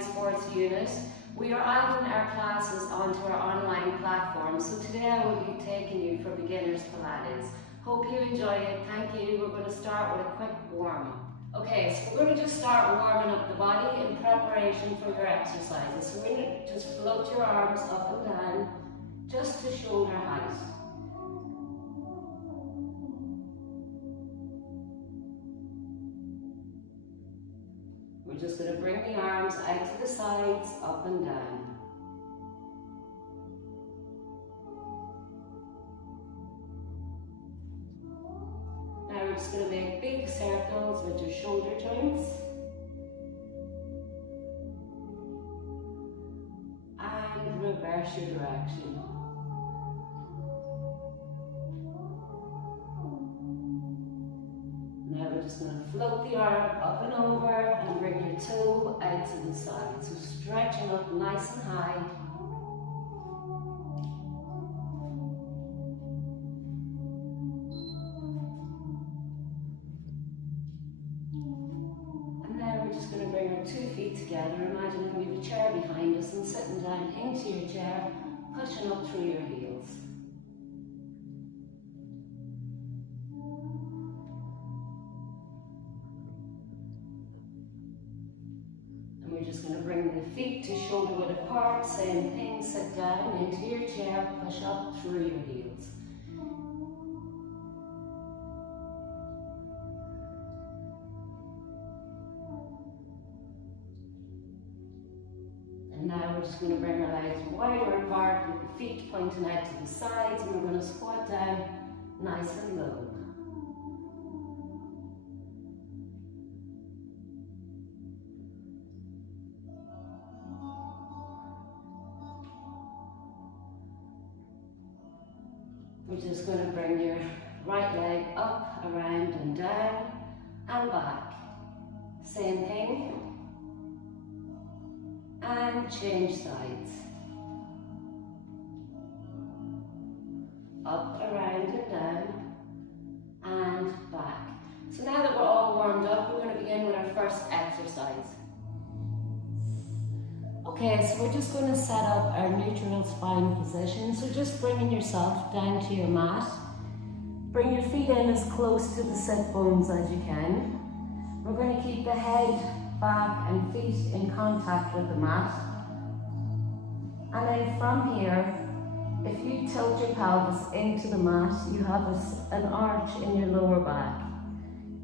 online sports unit. We are adding our classes onto our online platform, so today I will be taking you for Beginners Pilates. Hope you enjoy it. Thank you. We're going to start with a quick warm-up. Okay, so we're going to just start warming up the body in preparation for your exercises. So we're going to just float your arms up and down, just to shoulder height. We're just going to bring the arms out to the sides, up and down. Now we're just going to make big circles with your shoulder joints. And reverse your direction. Now we're just going to float the arm up and over and bring your toe out to the side. So stretching up nice and high. And now we're just going to bring our 2 feet together. Imagine we have a chair behind us and sitting down into your chair, pushing up through your heels. We're just going to bring the feet to shoulder width apart, same thing, sit down into your chair, push up through your heels. And now we're just going to bring our legs wider apart with the feet pointing out to the sides, and we're going to squat down nice and low. We're just going to bring your right leg up, around and down and back. Same thing. And change sides. Up, around and down and back. So now that we're all warmed up, we're going to begin with our first exercise. Okay, so we're just going to set up our neutral spine position. So just bringing yourself down to your mat. Bring your feet in as close to the sit bones as you can. We're going to keep the head, back and feet in contact with the mat. And then from here, if you tilt your pelvis into the mat, you have an arch in your lower back.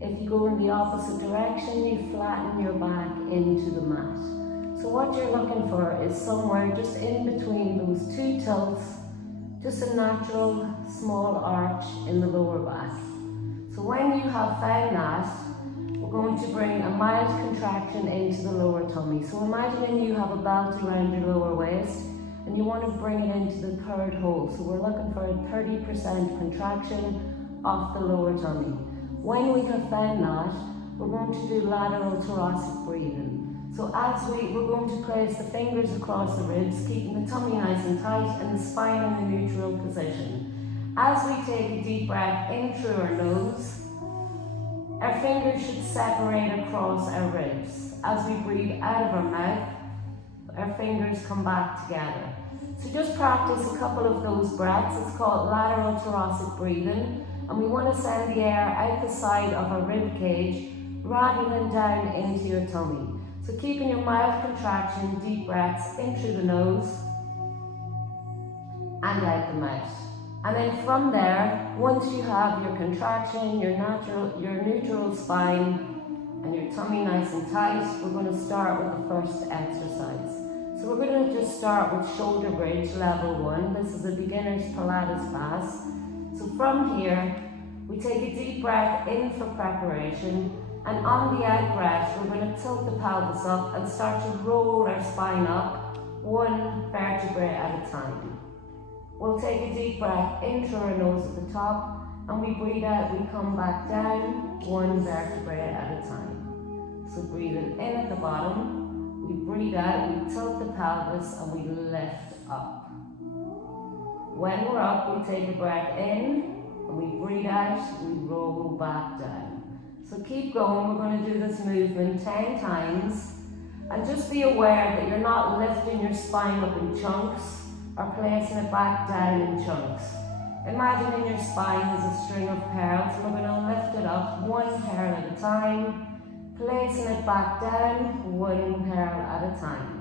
If you go in the opposite direction, you flatten your back into the mat. So what you're looking for is somewhere just in between those 2 tilts, just a natural small arch in the lower back. So when you have found that, we're going to bring a mild contraction into the lower tummy. So imagine you have a belt around your lower waist and you want to bring it into the third hole. So we're looking for a 30% contraction of the lower tummy. When we have found that, we're going to do lateral thoracic breathing. So as we're going to place the fingers across the ribs, keeping the tummy nice and tight and the spine in the neutral position. As we take a deep breath in through our nose, our fingers should separate across our ribs. As we breathe out of our mouth, our fingers come back together. So just practice a couple of those breaths. It's called lateral thoracic breathing. And we want to send the air out the side of our rib cage rather than down into your tummy. So keeping your mild contraction, deep breaths in through the nose and out the mouth. And then from there, once you have your contraction, your neutral spine and your tummy nice and tight, we're going to start with the first exercise. So we're going to just start with shoulder bridge, level 1. This is a beginner's Pilates class. So from here, we take a deep breath in for preparation. And on the out breath, we're going to tilt the pelvis up and start to roll our spine up, 1 vertebrae at a time. We'll take a deep breath in through our nose at the top, and we breathe out, we come back down, 1 vertebrae at a time. So breathing in at the bottom, we breathe out, we tilt the pelvis, and we lift up. When we're up, we take a breath in, and we breathe out, we roll back down. So keep going, we're going to do this movement 10 times. And just be aware that you're not lifting your spine up in chunks or placing it back down in chunks. Imagining your spine as a string of pearls, and we're going to lift it up one pearl at a time, placing it back down one pearl at a time.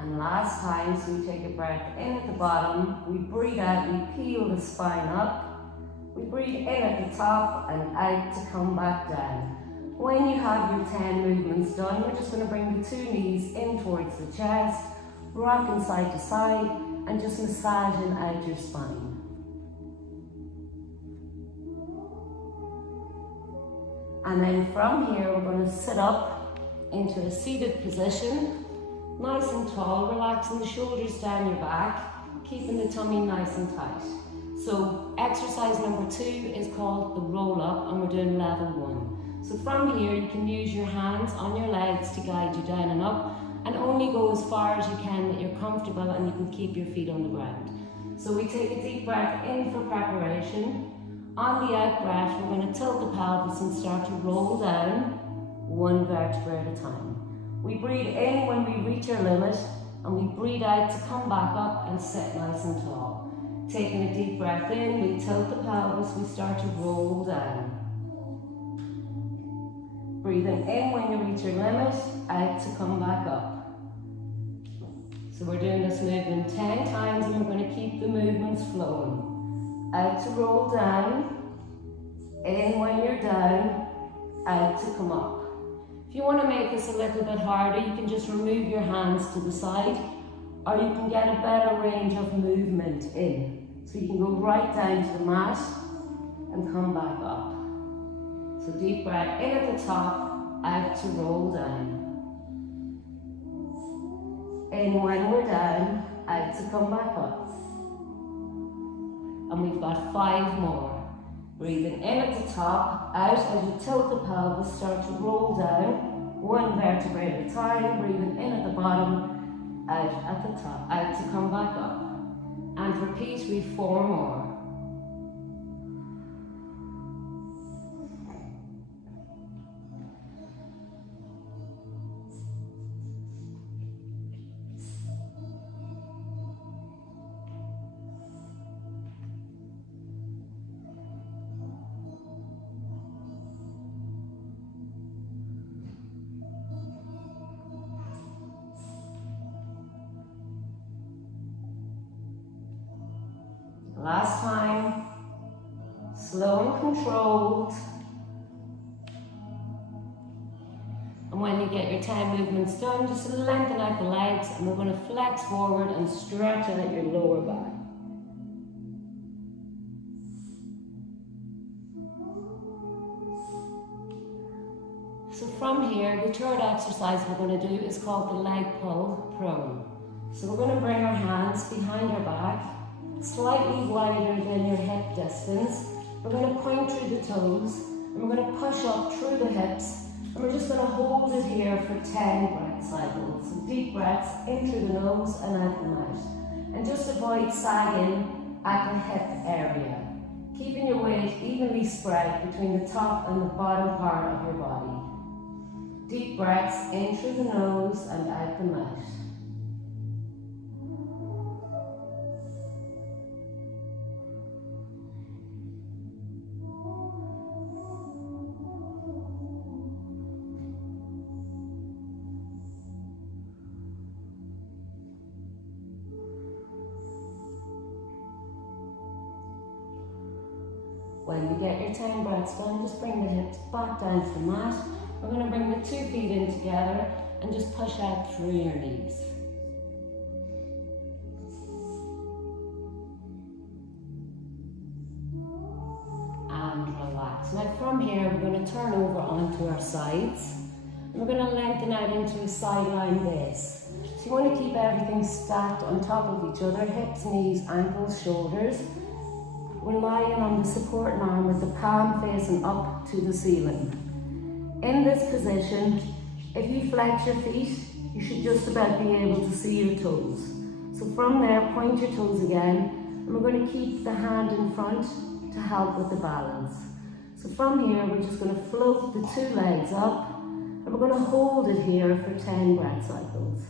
And last time, so we take a breath in at the bottom, we breathe out, we peel the spine up, we breathe in at the top and out to come back down. When you have your 10 movements done, we're just going to bring the 2 knees in towards the chest, rocking side to side, and just massaging out your spine. And then from here, we're going to sit up into a seated position. Nice and tall, relaxing the shoulders down your back, keeping the tummy nice and tight. So exercise number 2 is called the roll up, and we're doing level 1. So from here you can use your hands on your legs to guide you down and up, and only go as far as you can that you're comfortable and you can keep your feet on the ground. So we take a deep breath in for preparation. On the out breath, we're going to tilt the pelvis and start to roll down one vertebra at a time. We breathe in when we reach our limit, and we breathe out to come back up and sit nice and tall. Taking a deep breath in, we tilt the pelvis, we start to roll down. Breathing in when you reach your limit, out to come back up. So we're doing this movement 10 times, and we're going to keep the movements flowing. Out to roll down, in when you're down, out to come up. If you want to make this a little bit harder, you can just remove your hands to the side, or you can get a better range of movement in. So you can go right down to the mat and come back up. So deep breath in at the top, out to roll down. In when we're down, out to come back up. And we've got 5 more. Breathing in at the top, out as you tilt the pelvis, start to roll down, one vertebra at a time, breathing in at the bottom, out at the top, out to come back up. And repeat, we 4 more. Last time, slow and controlled. And when you get your 10 movements done, just lengthen out the legs, and we're going to flex forward and stretch out your lower back. So from here, the third exercise we're going to do is called the leg pull prone. So we're going to bring our hands behind our back, slightly wider than your hip distance. We're going to point through the toes, and we're going to push up through the hips, and we're just going to hold it here for 10 breath cycles. So deep breaths in through the nose and out the mouth. And just avoid sagging at the hip area, keeping your weight evenly spread between the top and the bottom part of your body. Deep breaths in through the nose and out the mouth. When you get your 10 breaths done, just bring the hips back down to the mat. We're going to bring the 2 feet in together and just push out through your knees. And relax. Now from here, we're going to turn over onto our sides. And we're going to lengthen out into a sideline base. So you want to keep everything stacked on top of each other, hips, knees, ankles, shoulders. We're lying on the supporting arm with the palm facing up to the ceiling. In this position, if you flex your feet, you should just about be able to see your toes. So from there, point your toes again, and we're going to keep the hand in front to help with the balance. So from here, we're just going to float the two legs up, and we're going to hold it here for 10 breath cycles.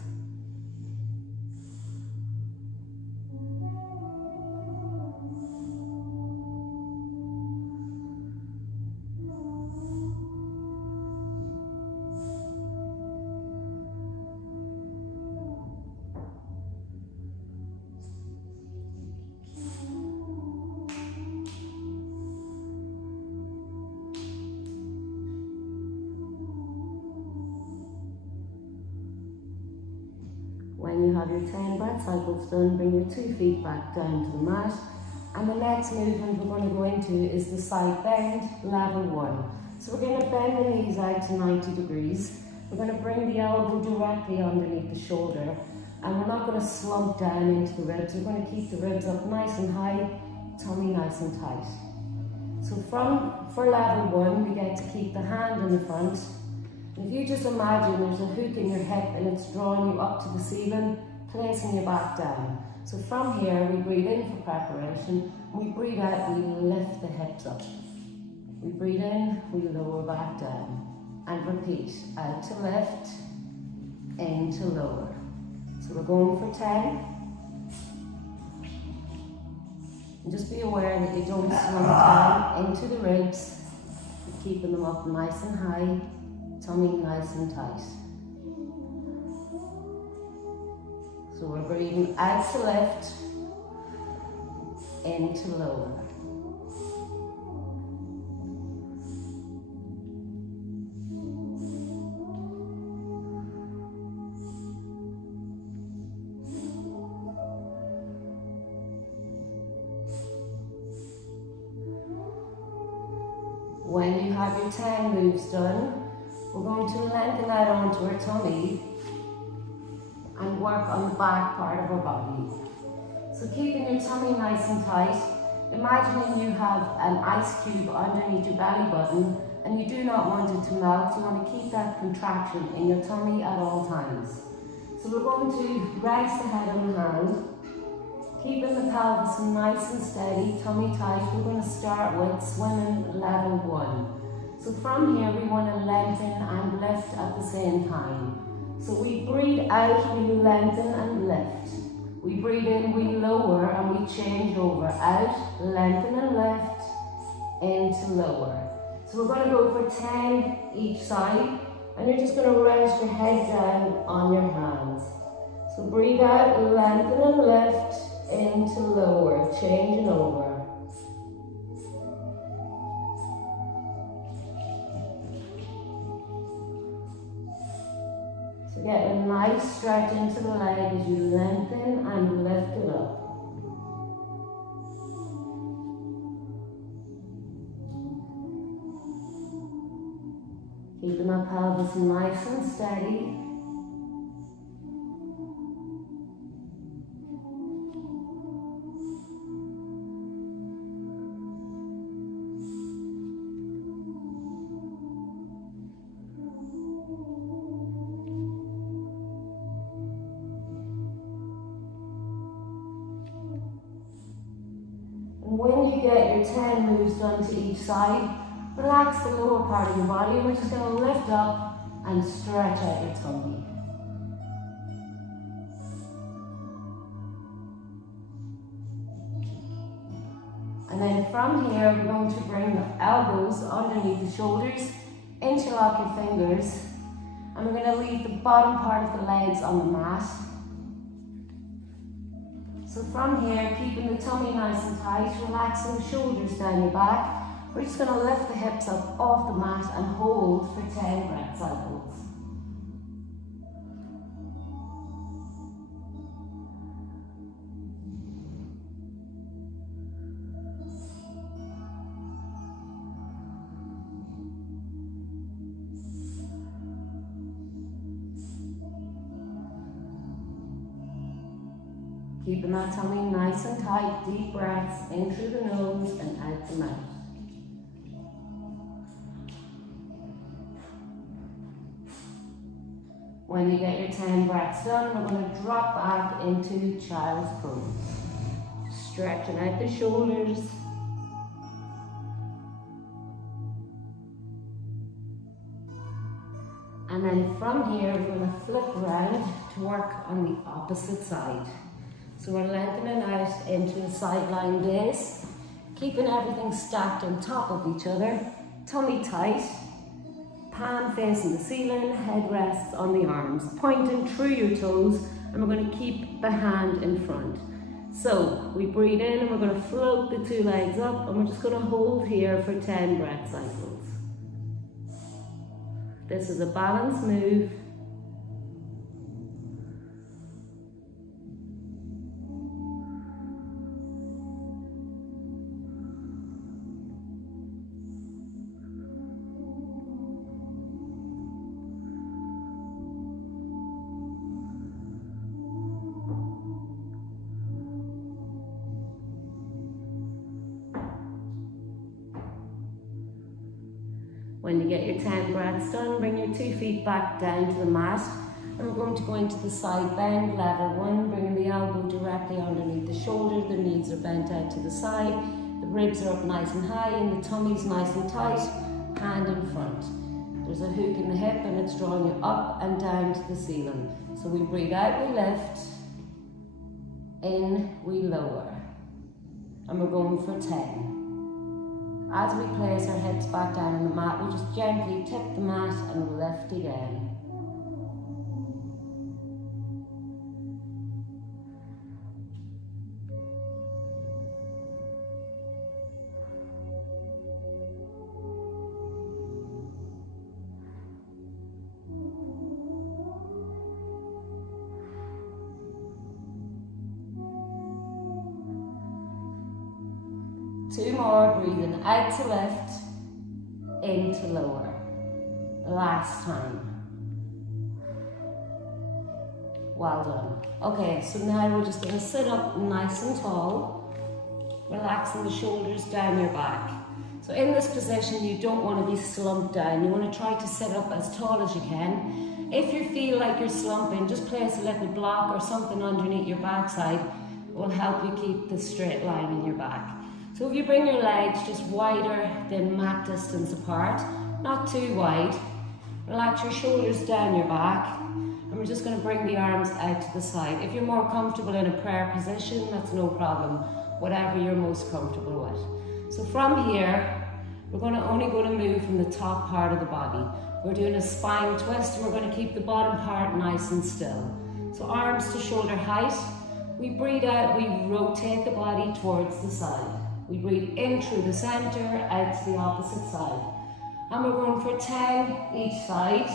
When you have your 10 breath cycles done, bring your 2 feet back down to the mat. And the next movement we're going to go into is the side bend, level 1. So we're going to bend the knees out to 90 degrees. We're going to bring the elbow directly underneath the shoulder. And we're not going to slump down into the ribs. We're going to keep the ribs up nice and high, tummy nice and tight. So for level 1, we get to keep the hand in the front. If you just imagine there's a hook in your hip and it's drawing you up to the ceiling, placing you back down. So from here, we breathe in for preparation. We breathe out, we lift the hips up. We breathe in, we lower back down. And repeat, out to lift, in to lower. So we're going for 10. And just be aware that you don't slump down into the ribs. You're keeping them up nice and high. Tummy nice and tight. So we're breathing out to lift, in to lower. When you have your 10 moves done, we're going to lengthen out onto our tummy and work on the back part of our body. So keeping your tummy nice and tight, imagining you have an ice cube underneath your belly button and you do not want it to melt. You want to keep that contraction in your tummy at all times. So we're going to rest the head on the hand, keeping the pelvis nice and steady, tummy tight. We're going to start with swimming level 1. So from here, we want to lengthen and lift at the same time. So we breathe out, we lengthen and lift. We breathe in, we lower, and we change over. Out, lengthen and lift, into lower. So we're going to go for 10 each side, and you're just going to rest your head down on your hands. So breathe out, lengthen and lift, into lower, changing over. Get a nice stretch into the leg as you lengthen and lift it up. Keeping that pelvis nice and steady. When you get your 10 moves done to each side, relax the lower part of your body. We're just going to lift up and stretch out your tummy. And then from here, we're going to bring the elbows underneath the shoulders, interlock your fingers, and we're going to leave the bottom part of the legs on the mat. So from here, keeping the tummy nice and tight, relaxing the shoulders down your back, we're just going to lift the hips up off the mat and hold for 10 breath cycles. Keeping that tummy nice and tight, deep breaths in through the nose and out the mouth. When you get your 10 breaths done, we're going to drop back into child's pose. Stretching out the shoulders. And then from here, we're going to flip around to work on the opposite side. So we're lengthening out into a sideline base, keeping everything stacked on top of each other, tummy tight, palm facing the ceiling, head rests on the arms, pointing through your toes, and we're going to keep the hand in front. So we breathe in and we're going to float the 2 legs up, and we're just going to hold here for 10 breath cycles. This is a balanced move. When you get your 10 breaths done, bring your 2 feet back down to the mat, and we're going to go into the side bend, level 1, bringing the elbow directly underneath the shoulder, the knees are bent out to the side, the ribs are up nice and high, and the tummy's nice and tight, hand in front. There's a hook in the hip and it's drawing you up and down to the ceiling. So we breathe out, we lift, in, we lower, and we're going for 10. As we place our hips back down on the mat, we just gently tip the mat and lift again. Two more, breathing out to lift, in to lower. Last time. Well done. Okay, so now we're just going to sit up nice and tall, relaxing the shoulders down your back. So in this position, you don't want to be slumped down. You want to try to sit up as tall as you can. If you feel like you're slumping, just place a little block or something underneath your backside. It will help you keep the straight line in your back. So if you bring your legs just wider than mat distance apart, not too wide, relax your shoulders down your back, and we're just going to bring the arms out to the side. If you're more comfortable in a prayer position, that's no problem, whatever you're most comfortable with. So from here, we're only going to move from the top part of the body. We're doing a spine twist, and we're going to keep the bottom part nice and still. So arms to shoulder height. We breathe out, we rotate the body towards the side. We breathe in through the center, out to the opposite side. And we're going for 10 each side.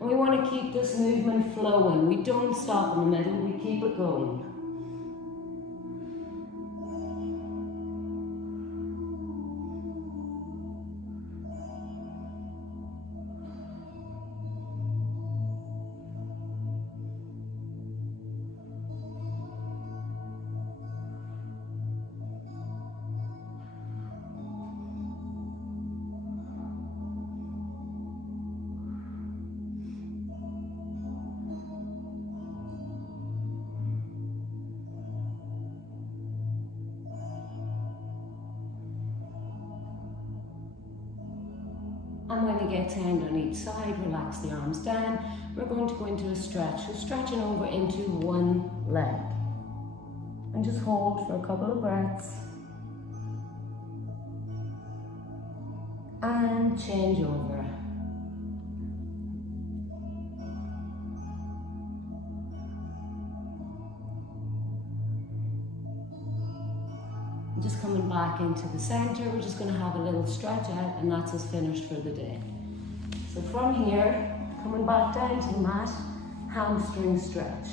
And we want to keep this movement flowing. We don't stop in the middle, we keep it going. And when you get 10 on each side, relax the arms down. We're going to go into a stretch. So stretching over into one leg. And just hold for a couple of breaths. And change over. Just coming back into the center, we're just going to have a little stretch out, and that's us finished for the day. So from here, coming back down to the mat, hamstring stretch.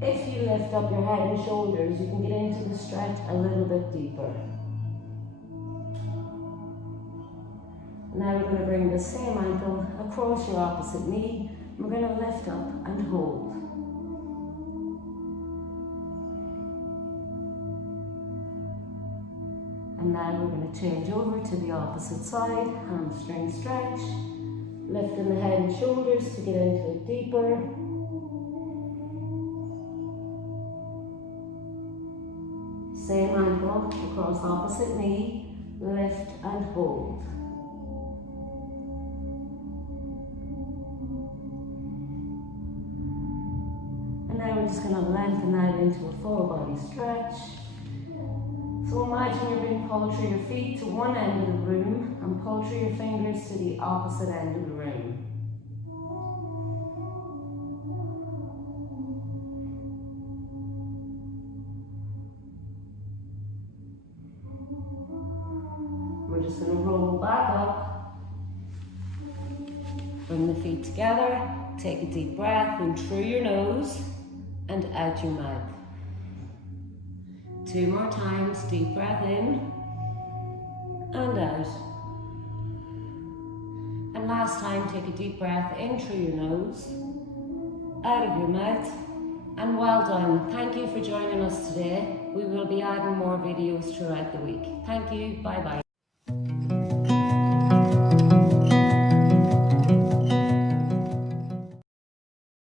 If you lift up your head and shoulders, you can get into the stretch a little bit deeper. Now we're going to bring the same ankle across your opposite knee. We're going to lift up and hold. And now we're going to change over to the opposite side, hamstring stretch, lifting the head and shoulders to get into it deeper. Same ankle across opposite knee, lift and hold. And now we're just going to lengthen that into a full body stretch. So imagine you're being pulled through your feet to one end of the room and pull through your fingers to the opposite end of the room. We're just going to roll back up, bring the feet together, take a deep breath in through your nose and out your mouth. 2 more times, deep breath in and out. And last time, take a deep breath in through your nose, out of your mouth, and well done. Thank you for joining us today. We will be adding more videos throughout the week. Thank you, bye bye.